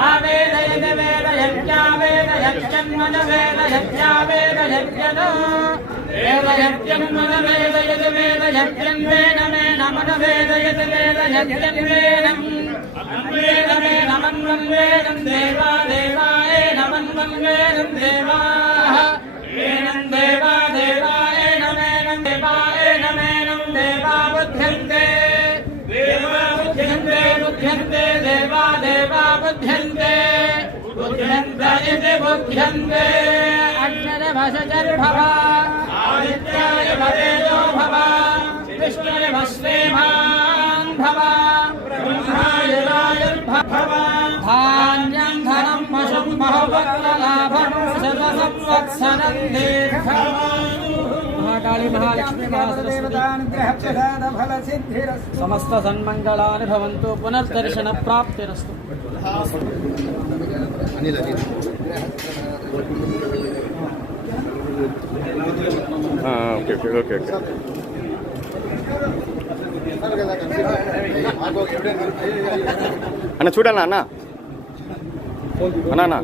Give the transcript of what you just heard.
आवेदयत वेदयत्यावेदयत्यन्मन वेदयत्यावेदयत्यनो वेदयत्यन्मन वेदयत वेदयत्यन्वेन नमन वेदयत वेदयत्यन्वेनं वेदमेनमन्वं वेदं देवा देवाय नमन्वं वेदं देवाः वेनं देवा देवाय नमेनं देवाय नमेनं देवा बुध्यन्ते देवा बुध्यन्ते बुध्यन्ते देवा देवा बुध्यन्ते बुध्यन्त इति बुध्यन्ते अग्निर्भषजर्भव आदित्याय भवेदो भव विष्णुर् भस्मेमान् भव ब्रह्माय रायुर्भव धान्यं धनं पशुं बहुवक्त्रलाभं सर्वसंवत्सरं दीर्घम् महाकाली महालक्ष्मी समस्त सन्मंगलानि भवन्तु पुनर्दर्शन प्राप्तिरस्तु। ఓకే అన్న చూడన్నా అన్న అన్న